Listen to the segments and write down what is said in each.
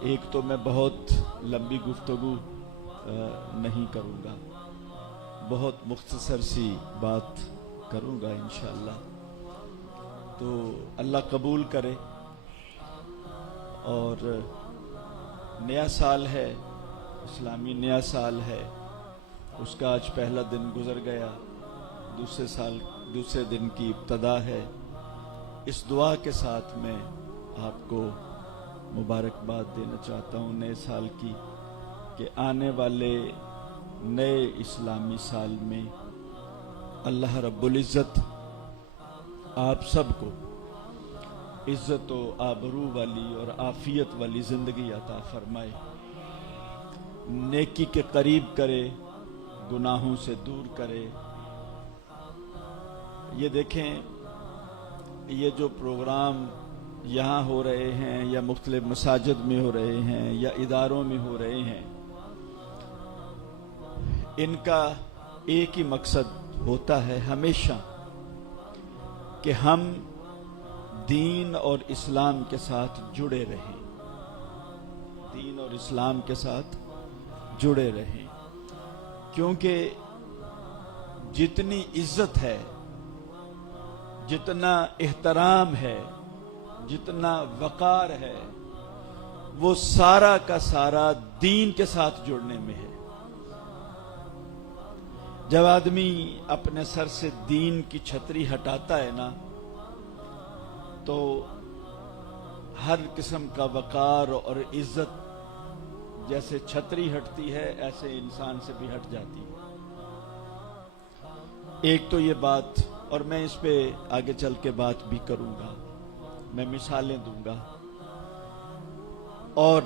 ایک تو میں بہت لمبی گفتگو نہیں کروں گا، بہت مختصر سی بات کروں گا انشاءاللہ، تو اللہ قبول کرے۔ اور نیا سال ہے، اسلامی نیا سال ہے، اس کا آج پہلا دن گزر گیا، دوسرے دن کی ابتدا ہے۔ اس دعا کے ساتھ میں آپ کو مبارکباد دینا چاہتا ہوں نئے سال کی، کہ آنے والے نئے اسلامی سال میں اللہ رب العزت آپ سب کو عزت و آبرو والی اور عافیت والی زندگی عطا فرمائے، نیکی کے قریب کرے، گناہوں سے دور کرے۔ یہ دیکھیں، یہ جو پروگرام یہاں ہو رہے ہیں یا مختلف مساجد میں ہو رہے ہیں یا اداروں میں ہو رہے ہیں، ان کا ایک ہی مقصد ہوتا ہے ہمیشہ کہ ہم دین اور اسلام کے ساتھ جڑے رہیں، دین اور اسلام کے ساتھ جڑے رہیں، کیونکہ جتنی عزت ہے، جتنا احترام ہے، جتنا وقار ہے، وہ سارا کا سارا دین کے ساتھ جڑنے میں ہے۔ جب آدمی اپنے سر سے دین کی چھتری ہٹاتا ہے نا، تو ہر قسم کا وقار اور عزت جیسے چھتری ہٹتی ہے ایسے انسان سے بھی ہٹ جاتی ہے۔ ایک تو یہ بات، اور میں اس پہ آگے چل کے بات بھی کروں گا، میں مثالیں دوں گا، اور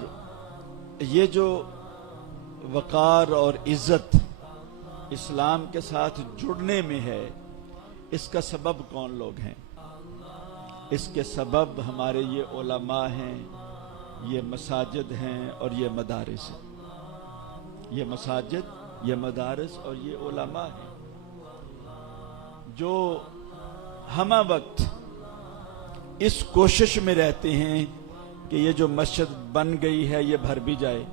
یہ جو وقار اور عزت اسلام کے ساتھ جڑنے میں ہے، اس کا سبب کون لوگ ہیں؟ اس کے سبب ہمارے یہ علماء ہیں، یہ مساجد ہیں اور یہ مدارس ہیں۔ یہ مساجد، یہ مدارس اور یہ علماء ہیں جو ہمہ وقت اس کوشش میں رہتے ہیں کہ یہ جو مسجد بن گئی ہے یہ بھر بھی جائے،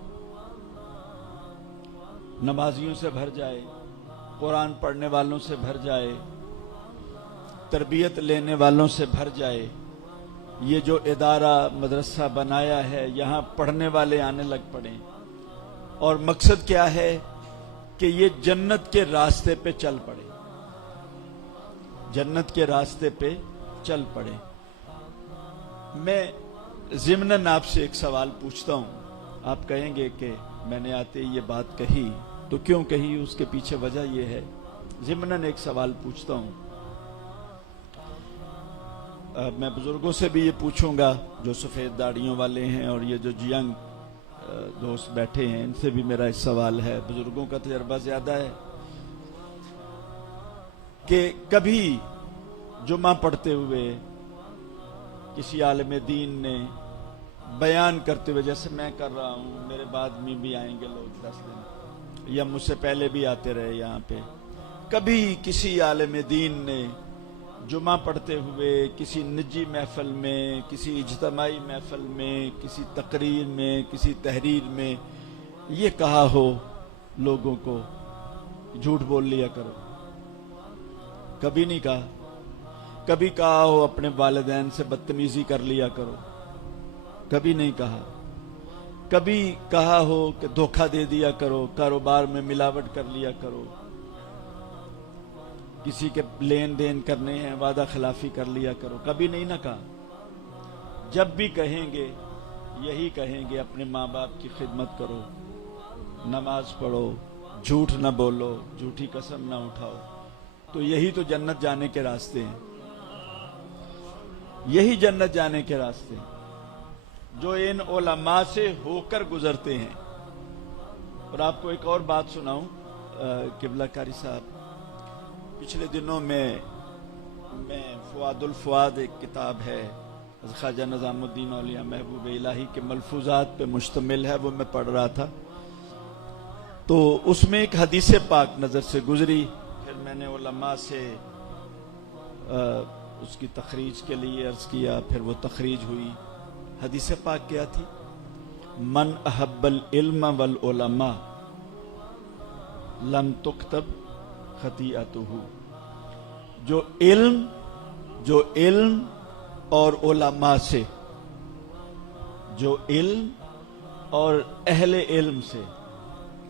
نمازیوں سے بھر جائے، قرآن پڑھنے والوں سے بھر جائے، تربیت لینے والوں سے بھر جائے۔ یہ جو ادارہ مدرسہ بنایا ہے یہاں پڑھنے والے آنے لگ پڑیں، اور مقصد کیا ہے کہ یہ جنت کے راستے پہ چل پڑے، جنت کے راستے پہ چل پڑے۔ میں ضمناً آپ سے ایک سوال پوچھتا ہوں، آپ کہیں گے کہ میں نے آتے یہ بات کہی تو کیوں کہی، اس کے پیچھے وجہ یہ ہے۔ ضمناً ایک سوال پوچھتا ہوں، میں بزرگوں سے بھی یہ پوچھوں گا جو سفید داڑھیوں والے ہیں، اور یہ جو ینگ دوست بیٹھے ہیں ان سے بھی میرا ایک سوال ہے، بزرگوں کا تجربہ زیادہ ہے، کہ کبھی جمعہ پڑھتے ہوئے کسی عالم دین نے بیان کرتے ہوئے، جیسے میں کر رہا ہوں، میرے بعد میں بھی آئیں گے لوگ 10 دن، یا مجھ سے پہلے بھی آتے رہے یہاں پہ، کبھی کسی عالم دین نے جمعہ پڑھتے ہوئے کسی نجی محفل میں، کسی اجتماعی محفل میں، کسی تقریر میں، کسی تحریر میں یہ کہا ہو لوگوں کو جھوٹ بول لیا کرو؟ کبھی نہیں کہا۔ کبھی کہا ہو اپنے والدین سے بدتمیزی کر لیا کرو؟ کبھی نہیں کہا۔ کبھی کہا ہو کہ دھوکہ دے دیا کرو، کاروبار میں ملاوٹ کر لیا کرو، کسی کے لین دین کرنے ہیں وعدہ خلافی کر لیا کرو؟ کبھی نہیں نہ کہا۔ جب بھی کہیں گے یہی کہیں گے، اپنے ماں باپ کی خدمت کرو، نماز پڑھو، جھوٹ نہ بولو، جھوٹی قسم نہ اٹھاؤ۔ تو یہی تو جنت جانے کے راستے ہیں، یہی جنت جانے کے راستے ہیں جو ان علماء سے ہو کر گزرتے ہیں۔ اور آپ کو ایک اور بات سناؤں قبلہ کاری صاحب، پچھلے دنوں میں فؤاد الفؤاد ایک کتاب ہے خواجہ نظام الدین اولیاء محبوب الہی کے ملفوظات پہ مشتمل ہے، وہ میں پڑھ رہا تھا، تو اس میں ایک حدیث پاک نظر سے گزری، پھر میں نے علماء سے اس کی تخریج کے لیے عرض کیا، پھر وہ تخریج ہوئی۔ حدیث پاک کیا تھی؟ मन अहब्बल इल्म वल उलमा लम तुक्तब खतीअतुहु। जो इल्म और उलमा से, जो इल्म और अहले इल्म से,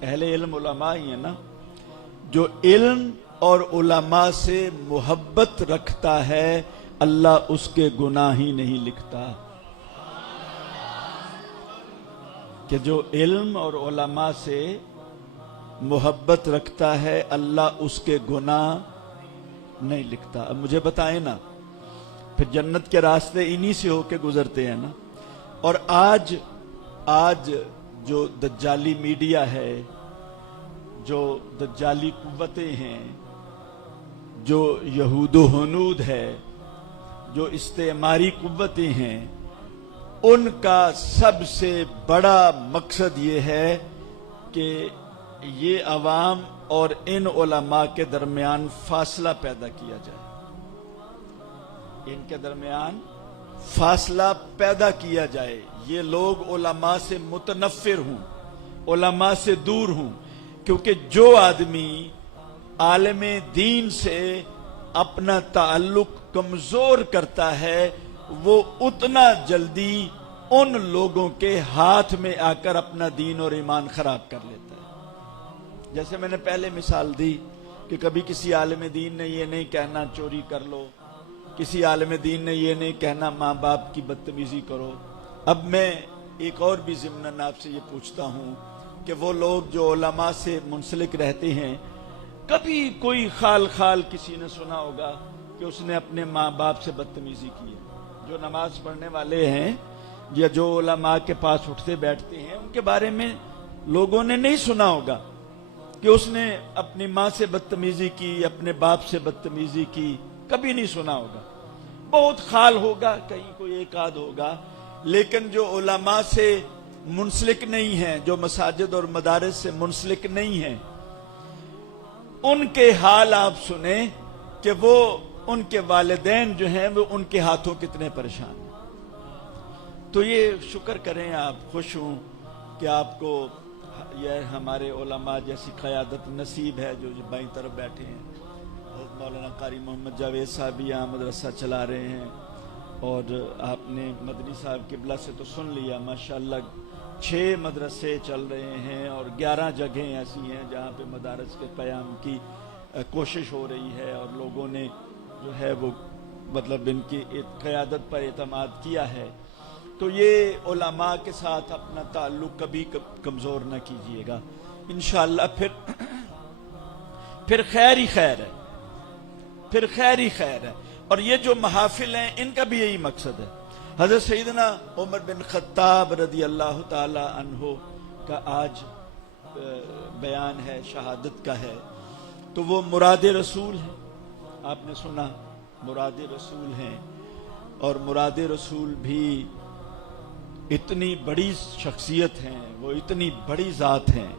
अहले इल्म उलमा ही है ना, जो इल्म और उलमा से मोहब्बत रखता है अल्लाह उसके गुनाह ही नहीं लिखता। कि जो इल्म और उलमा से मोहब्बत रखता है अल्लाह उसके गुनाह नहीं लिखता। अब मुझे बताएं ना, फिर जन्नत के रास्ते इन्हीं से होके गुजरते हैं ना। और आज जो दज्जाली मीडिया है, जो दज्जाली कुव्वतें हैं, जो यहूदो हनूद है, जो इस्तेमारी कुव्वतें हैं, उनका सबसे बड़ा मकसद ये है कि ये अवाम और इन उलमा के दरमियान फासला पैदा किया जाए, इनके दरमियान फासला पैदा किया जाए। ये लोग उलमा से मुतनफ्फिर हों, उलमा से दूर हों। क्योंकि जो आदमी आलमे दीन से अपना ताल्लुक कमजोर करता है वो उतना जल्दी उन लोगों के हाथ में आकर अपना दीन और ईमान खराब कर लेता है। जैसे मैंने पहले मिसाल दी कि कभी किसी आलमे दीन ने ये नहीं कहना चोरी कर लो, किसी आलमे दीन ने ये नहीं कहना माँ बाप की बदतमीजी करो। अब मैं एक और भी ज़िम्नन आपसे ये पूछता हूँ कि वो लोग जो उलमा से मुंसलिक रहते हैं, कभी कोई खाल किसी ने सुना होगा कि उसने अपने माँ बाप से बदतमीजी की है? जो नमाज पढ़ने वाले हैं या जो उलमा के पास उठते बैठते हैं, उनके बारे में लोगों ने नहीं सुना होगा कि उसने अपनी माँ से बदतमीजी की, अपने बाप से बदतमीजी की, कभी नहीं सुना होगा। बहुत खाल होगा, कहीं कोई एक आध होगा, लेकिन जो उलमा से मुंसलिक नहीं है, जो मसाजिद और मदारिस से मुंसलिक नहीं है, उनके हाल आप सुने कि वो उनके वालिदैन जो हैं वो उनके हाथों कितने परेशान हैं। तो ये शुक्र करें, आप खुश हों कि आपको यह हमारे उलमा जैसी क़यादत नसीब है जो बाईं तरफ बैठे हैं। मौलाना कारी मोहम्मद जावेद साहब भी यहाँ मदरसा चला रहे हैं और आपने मदनी साहब किबला से तो सुन लिया, माशाअल्लाह 6 मदरसे चल रहे हैं और 11 जगहें ऐसी हैं जहाँ पे मदारस के क़याम की कोशिश हो रही है और लोगों ने जो है वो मतलब इनकी क़यादत पर एतमाद किया है। तो ये उलमा के साथ अपना ताल्लुक कभी कमज़ोर न कीजिएगा, इंशाअल्लाह फिर खैर ही खैर है, फिर खैर ही खैर है। और ये जो महाफिल हैं इनका भी यही मकसद है। हज़रत सैयदना उमर बिन खत्ताब रदी अल्लाह ताला अन्हो का आज बयान है, शहादत का है, तो वो मुराद रसूल है। आपने सुना मुराद रसूल हैं, और मुराद रसूल भी इतनी बड़ी शख्सियत हैं, वो इतनी बड़ी ज़ात हैं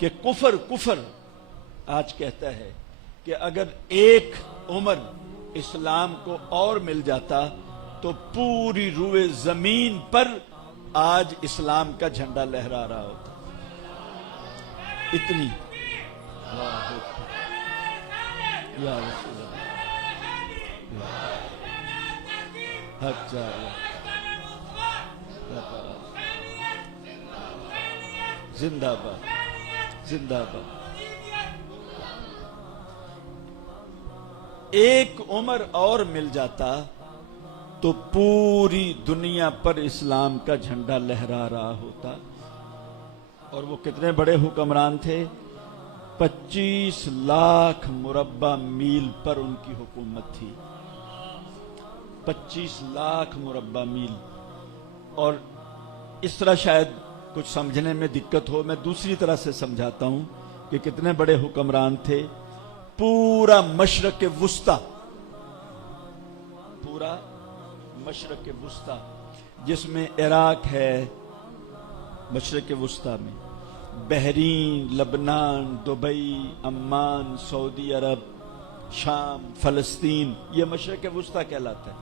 कि कुफर आज कहता है कि अगर एक उमर इस्लाम को और मिल जाता तो पूरी रूए जमीन पर आज इस्लाम का झंडा लहरा रहा होता। इतनी या रसूल हक जिंदाबाद जिंदाबाद। एक उमर और मिल जाता तो पूरी दुनिया पर इस्लाम का झंडा लहरा रहा होता। और वो कितने बड़े हुक्मरान थे, 25 लाख मुरब्बा मील पर उनकी हुकूमत थी, 25 लाख मुरब्बा मील। और इस तरह शायद कुछ समझने में दिक्कत हो, मैं दूसरी तरह से समझाता हूं कि कितने बड़े हुक्मरान थे। पूरा मशरक वुस्ता, पूरा मशरक वुस्ता जिसमें इराक है, मशरक वुस्ता में बहरीन, लबनान, दुबई, अम्मान, सऊदी अरब, शाम, फलस्तीन, ये मशरक वुस्ता कहलाता है।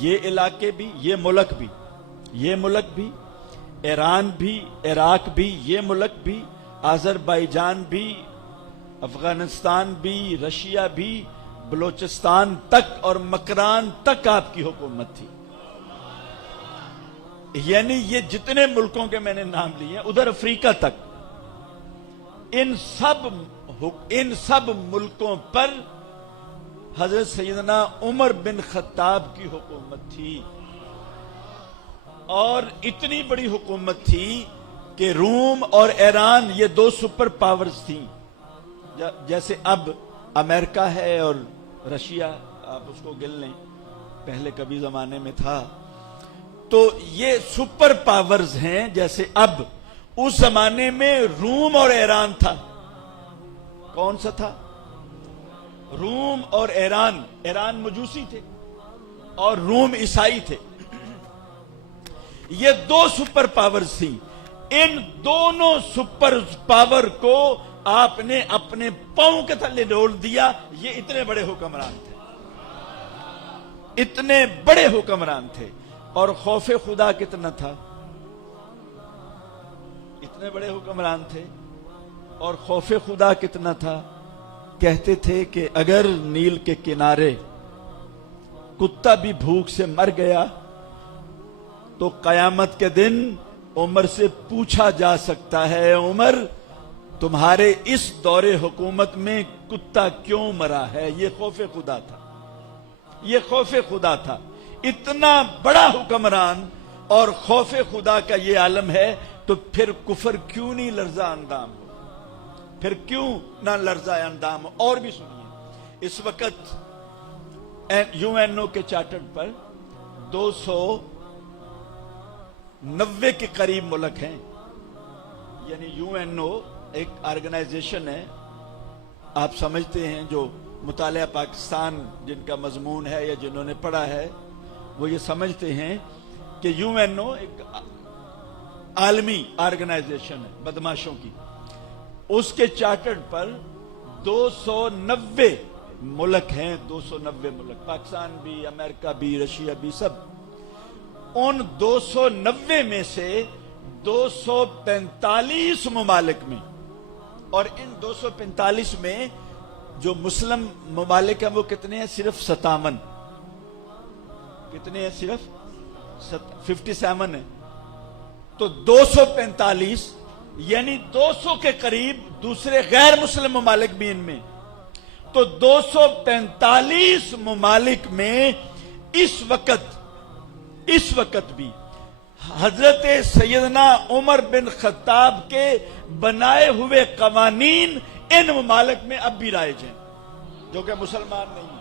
ये इलाके भी, ये मुल्क भी ईरान भी, इराक भी, ये मुल्क भी, आज़रबाईजान भी, अफगानिस्तान भी, रशिया भी, बलोचिस्तान तक और मकरान तक आपकी हुकूमत थी। यानी ये जितने मुल्कों के मैंने नाम लिए हैं, उधर अफ्रीका तक, इन सब मुल्कों पर हजरत सैयदना उमर बिन खत्ताब की हुकूमत थी। और इतनी बड़ी हुकूमत थी कि रूम और ईरान ये दो सुपर पावर्स थी। जैसे अब अमेरिका है और रशिया, आप उसको गिन लें, पहले कभी जमाने में था। तो ये सुपर पावर्स हैं। जैसे अब, उस जमाने में रूम और ईरान था। कौन सा था? रूम और ईरान। ईरान मजूसी थे और रूम ईसाई थे। ये दो सुपर पावर्स थी। इन दोनों सुपर पावर को आपने अपने पांव के थल्ले डोल दिया। ये इतने बड़े हुक्मरान थे, इतने बड़े हुक्मरान थे। और खौफे खुदा कितना था? इतने बड़े हुक्मरान थे और खौफे खुदा कितना था? कहते थे कि अगर नील के किनारे कुत्ता भी भूख से मर गया तो कयामत के दिन उमर से पूछा जा सकता है, उमर तुम्हारे इस दौरे हुकूमत में कुत्ता क्यों मरा है? ये खौफे खुदा था, ये खौफे खुदा था। इतना बड़ा हुक्मरान और खौफे खुदा का ये आलम है, तो फिर कुफर क्यों नहीं लर्जा अंदाम हो? फिर क्यों ना लर्जा अंदाम हो? और भी सुनिए, इस वक्त यूएनओ के चार्टर पर 290 के करीब मुल्क हैं। यानी यूएनओ एक ऑर्गेनाइजेशन है, आप समझते हैं, जो मुतालिया पाकिस्तान जिनका मजमून है या जिन्होंने पढ़ा है वो ये समझते हैं कि यूएनओ एक आलमी ऑर्गेनाइजेशन है बदमाशों की। उसके चार्टर पर 290 मुल्क हैं, 290 मुल्क, पाकिस्तान भी, अमेरिका भी, रशिया भी, सब। उन 290 में से 245 ममालिक में, और इन 245 में जो मुस्लिम ममालिक हैं वो कितने हैं? सिर्फ 57। कितने हैं? सिर्फ 57 है। तो 245 यानी 200 के करीब दूसरे गैर मुस्लिम ममालिक भी इनमें। तो 245 ममालिक में इस वक्त भी हजरत सैयदना उमर बिन खत्ताब के बनाए हुए कवानीन इन ममालिक में अब भी राइज हैं, जो कि मुसलमान नहीं है।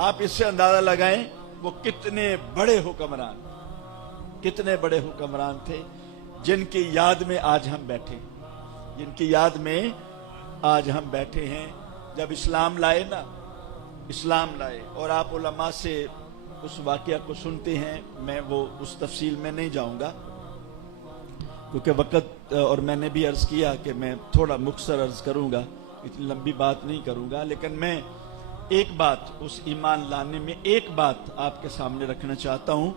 आप इससे अंदाजा लगाएं वो कितने बड़े हुक्मरान, कितने बड़े हुक्मरान थे, जिनकी याद में आज हम बैठे, जिनकी याद में आज हम बैठे हैं। जब इस्लाम लाए ना, इस्लाम लाए, और आप उलमा से उस वाकया को सुनते हैं, मैं वो उस तफसील में नहीं जाऊंगा क्योंकि वक्त, और मैंने भी अर्ज किया कि मैं थोड़ा मुख्तसर अर्ज करूंगा, इतनी लंबी बात नहीं करूंगा। लेकिन मैं एक बात, उस ईमान लाने में एक बात आपके सामने रखना चाहता हूं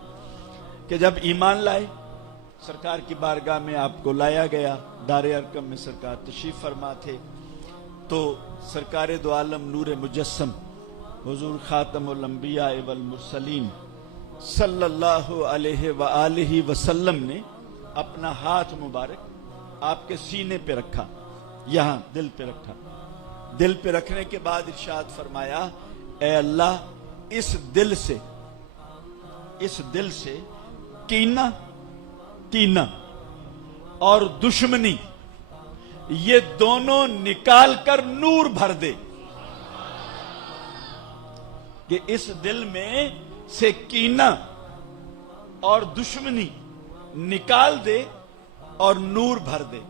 कि जब ईमान लाए, सरकार की बारगाह में आपको लाया गया, दारे अरकम में सरकार तशरीफ फरमा थे, तो सरकार दो आलम नूर मुजस्सम हुजूर खातमुल अंबिया वल मुरसलीन सल्लल्लाहु अलैहि व आलिहि वसल्लम ने अपना हाथ मुबारक आपके सीने पे रखा, यहां दिल पे रखा। दिल पे रखने के बाद इरशाद फरमाया, ए अल्लाह, इस दिल से कीना और दुश्मनी ये दोनों निकाल कर नूर भर दे। कि इस दिल में से कीना और दुश्मनी निकाल दे और नूर भर दे।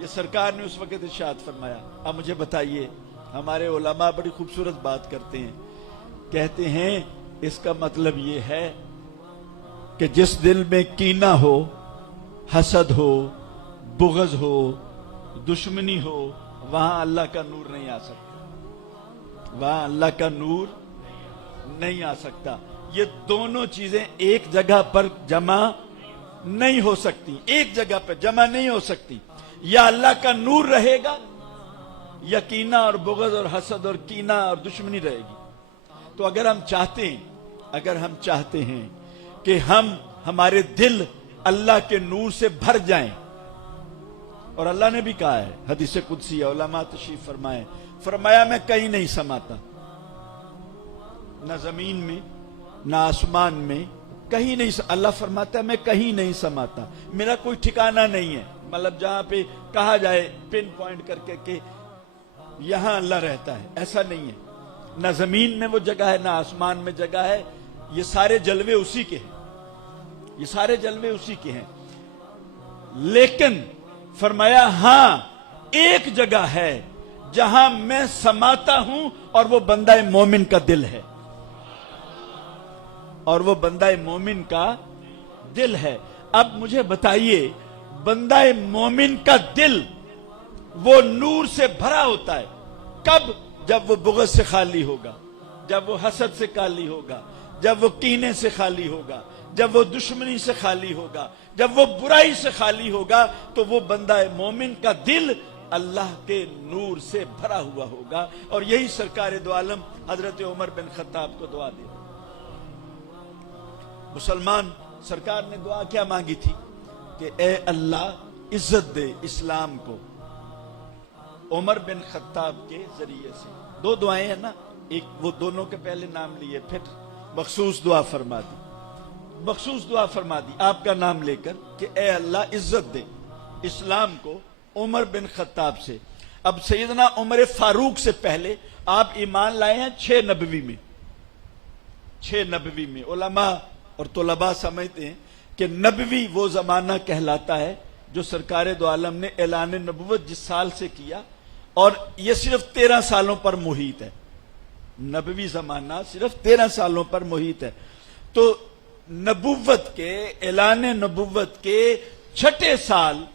ये सरकार ने उस वक्त इरशाद फरमाया। अब मुझे बताइए, हमारे उलमा बड़ी खूबसूरत बात करते हैं, कहते हैं इसका मतलब ये है कि जिस दिल में कीना हो, हसद हो, बुग़्ज़ हो, दुश्मनी हो, वहां अल्लाह का नूर नहीं आ सकता, वहां अल्लाह का नूर नहीं आ सकता। ये दोनों चीजें एक जगह पर जमा नहीं हो सकती, एक जगह पे जमा नहीं हो सकती। या अल्लाह का नूर रहेगा या कीना और बुग़्ज़ और हसद और कीना और दुश्मनी रहेगी। तो अगर हम चाहते हैं कि हमारे दिल अल्लाह के नूर से भर जाएं, और अल्लाह ने भी कहा है हदीस कुदसी उलमा तशरीफ फरमाया मैं कहीं नहीं समाता, न जमीन में न आसमान में, कहीं नहीं। अल्लाह फरमाता है मैं कहीं नहीं समाता, मेरा कोई ठिकाना नहीं है। मतलब जहां पे कहा जाए पिन पॉइंट करके कि यहां अल्लाह रहता है, ऐसा नहीं है। न जमीन में वो जगह है, न आसमान में जगह है। ये सारे जलवे उसी के हैं, ये सारे जलवे उसी के हैं। लेकिन फरमाया हां एक जगह है जहां मैं समाता हूं, और वो बंदा मोमिन का दिल है, और वो बंदा मोमिन का दिल है। अब मुझे बताइए, बंदा मोमिन का दिल वो नूर से भरा होता है कब? जब वो बुग़्ज़ से खाली होगा, जब वो हसद से खाली होगा, जब वो कीने से खाली होगा, जब वो दुश्मनी से खाली होगा, जब वो बुराई से खाली होगा, तो वो बंदा मोमिन का दिल अल्लाह के नूर से भरा हुआ होगा। और यही सरकार दो आलम हजरत उमर बिन खत्ताब को दुआ दी। मुसलमान सरकार ने दुआ क्या मांगी थी कि ए अल्लाह इज्जत दे इस्लाम को। उमर बिन खत्ताब के जरिए से दो दुआएं हैं ना, एक वो दोनों के पहले नाम लिए, फिर मखसूस दुआ फरमा दी, मखसूस दुआ फरमा दी आपका नाम लेकर कि ए अल्लाह इज्जत दे इस्लाम को उमर बिन खत्ताब से। अब सैयदना उमर फारूक से पहले आप ईमान लाए हैं 6 नबवी में, 6 नबवी में। उलमा और तुलबा समझते हैं कि नबवी वो जमाना कहलाता है जो सरकार दो आलम ने ऐलान नबुव्वत जिस साल से किया, और ये सिर्फ 13 सालों पर मुहित है। नबवी जमाना सिर्फ 13 सालों पर मुहित है। तो नबुव्वत के ऐलान नबुव्वत के 6ठे साल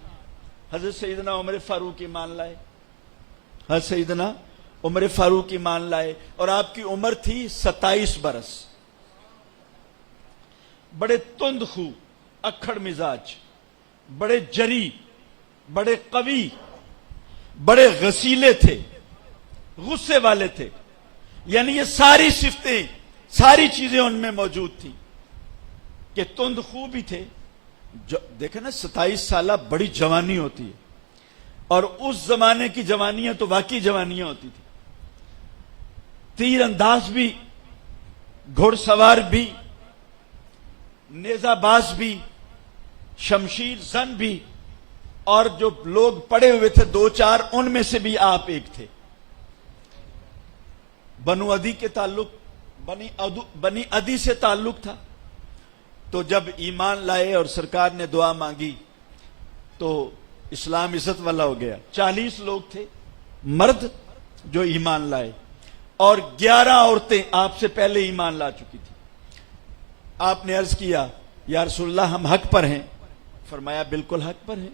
हजरत सैयदना उमर फारूक ईमान लाए, हजरत सैयदना उमर फारूक ईमान लाए, और आपकी उम्र थी 27 बरस। बड़े तुंद खू, अक्खड़ मिजाज, बड़े जरी, बड़े कवि, बड़े गसीले थे, गुस्से वाले थे। यानी ये सारी सिफतें, सारी चीजें उनमें मौजूद थी कि तुंद खू भी थे। देखे ना 27 साल बड़ी जवानी होती है, और उस जमाने की जवानियां तो वाकई जवानियां होती थी। तीर अंदाज भी, घुड़सवार भी, नेजाबाज भी, शमशीर जन भी, और जो लोग पड़े हुए थे 2-4 उनमें से भी आप एक थे। बनु अदी के ताल्लुक, बनी अदी से ताल्लुक था। तो जब ईमान लाए और सरकार ने दुआ मांगी तो इस्लाम इज्जत वाला हो गया। 40 लोग थे मर्द जो ईमान लाए, और 11 औरतें आपसे पहले ईमान ला चुकी थी। आपने अर्ज किया या रसूलल्लाह हम हक पर हैं? फरमाया बिल्कुल हक पर हैं,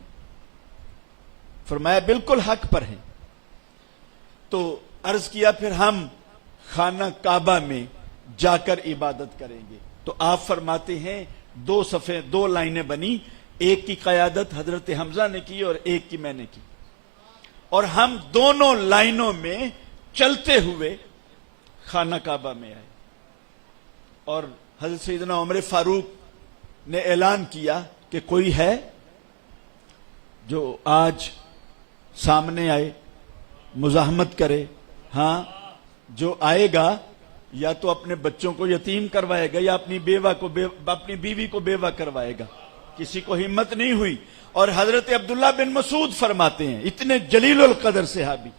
फरमाया बिल्कुल हक पर हैं। तो अर्ज किया फिर हम खाना काबा में जाकर इबादत करेंगे। तो आप फरमाते हैं 2 सफ़े 2 लाइनें बनी, एक की क़यादत हजरत हमजा ने की और एक की मैंने की, और हम दोनों लाइनों में चलते हुए खाना काबा में आए। और हजरत सैयदना उमर फारूक ने ऐलान किया कि कोई है जो आज सामने आए, मुजाहमत करे। हां, जो आएगा या तो अपने बच्चों को यतीम करवाएगा या अपनी अपनी बीवी को बेवा करवाएगा। किसी को हिम्मत नहीं हुई। और हजरत अब्दुल्ला बिन मसूद फरमाते हैं, इतने जलीलुल कदर सहाबी,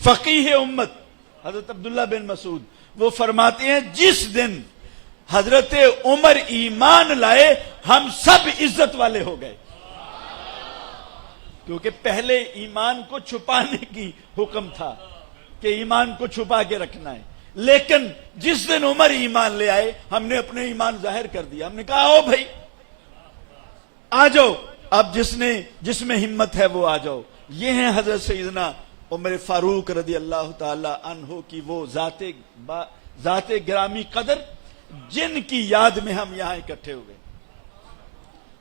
फकीह उम्मत हजरत अब्दुल्ला बिन मसूद, वो फरमाते हैं जिस दिन हजरत उमर ईमान लाए हम सब इज्जत वाले हो गए। क्योंकि पहले ईमान को छुपाने की हुक्म था कि ईमान को छुपा के रखना है, लेकिन जिस दिन उमर ईमान ले आए हमने अपने ईमान जाहिर कर दिया। हमने कहा आओ भाई आ जाओ, अब जिसमें हिम्मत है वो आ जाओ। ये हैं हजरत सैयदना उमर फारूक रदी अल्लाह ताला अन्हो की वो जाते गिरामी कदर, जिनकी याद में हम यहां इकट्ठे हुए।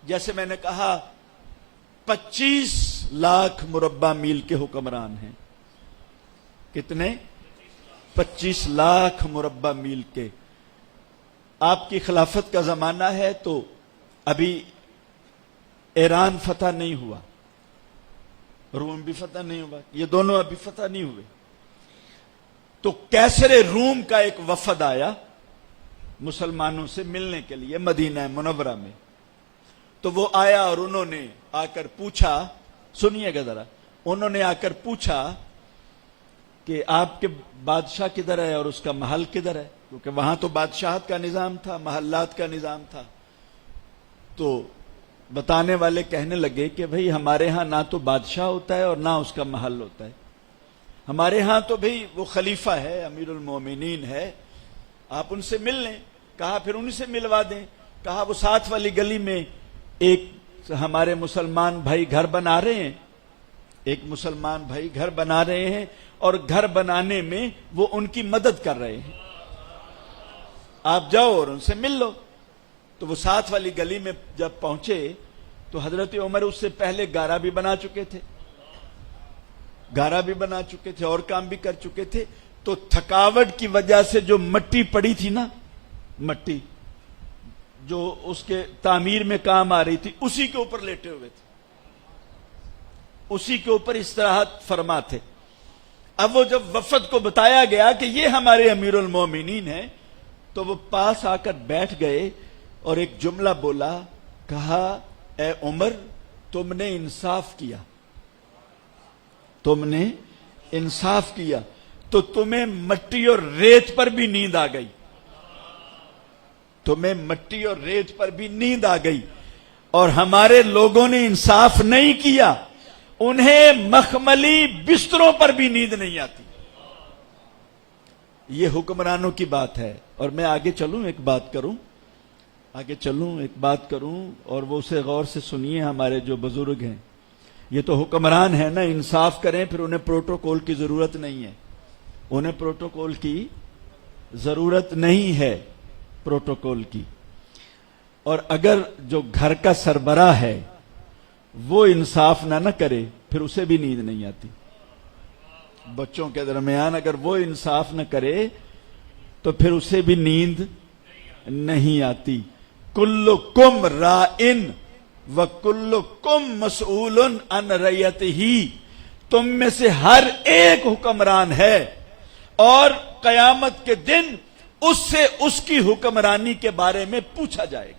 جیسے میں نے کہا 25 لاکھ مربع میل کے حکمران ہیں. کتنے؟ 25 لاکھ مربع میل کے. آپ کی خلافت کا زمانہ ہے تو ابھی ایران فتح نہیں ہوا، روم بھی فتح نہیں ہوا، یہ دونوں ابھی فتح نہیں ہوئے. تو کیسر روم کا ایک وفد آیا مسلمانوں سے ملنے کے لیے مدینہ منورہ میں. تو وہ آیا اور انہوں نے آ کر پوچھا، سنیے گا ذرا، انہوں نے آ کر پوچھا کہ آپ کے بادشاہ کدھر ہے اور اس کا محل کدھر ہے، کیونکہ وہاں تو بادشاہت کا نظام تھا، محلات کا نظام تھا. تو بتانے والے کہنے لگے کہ بھئی ہمارے ہاں نہ تو بادشاہ ہوتا ہے اور نہ اس کا محل ہوتا ہے، ہمارے ہاں تو بھئی وہ خلیفہ ہے، امیر المومنین ہے، آپ ان سے مل لیں. کہا پھر ان سے ملوا دیں. کہا وہ ساتھ والی گلی میں ایک ہمارے مسلمان بھائی گھر بنا رہے ہیں، ایک مسلمان بھائی گھر بنا رہے ہیں اور گھر بنانے میں وہ ان کی مدد کر رہے ہیں، آپ جاؤ اور ان سے مل لو. تو وہ ساتھ والی گلی میں جب پہنچے تو حضرت عمر اس سے پہلے گارا بھی بنا چکے تھے، گارا بھی بنا چکے تھے اور کام بھی کر چکے تھے. تو تھکاوٹ کی وجہ سے جو مٹی پڑی تھی نا، مٹی جو اس کے تعمیر میں کام آ رہی تھی، اسی کے اوپر لیٹے ہوئے تھے، اسی کے اوپر استراحت فرما تھے. اب وہ جب وفد کو بتایا گیا کہ یہ ہمارے امیر المومنین ہیں تو وہ پاس آ کر بیٹھ گئے اور ایک جملہ بولا، کہا اے عمر تم نے انصاف کیا، تم نے انصاف کیا، تو تمہیں مٹی اور ریت پر بھی نیند آ گئی، تمہیں مٹی اور ریت پر بھی نیند آ گئی، اور ہمارے لوگوں نے انصاف نہیں کیا، انہیں مخملی بستروں پر بھی نیند نہیں آتی. یہ حکمرانوں کی بات ہے. اور میں آگے چلوں ایک بات کروں اور وہ اسے غور سے سنیے. ہمارے جو بزرگ ہیں یہ تو حکمران ہیں نا، انصاف کریں، پھر انہیں پروٹوکول کی ضرورت نہیں ہے، انہیں پروٹوکول کی ضرورت نہیں ہے، پروٹوکول کی. اور اگر جو گھر کا سربراہ ہے وہ انصاف نہ کرے پھر اسے بھی نیند نہیں آتی. بچوں کے درمیان اگر وہ انصاف نہ کرے تو پھر اسے بھی نیند نہیں آتی. کلکم رائن وکلکم مسئول عن رعیتہ، تم میں سے ہر ایک حکمران ہے اور قیامت کے دن اس سے اس کی حکمرانی کے بارے میں پوچھا جائے گا.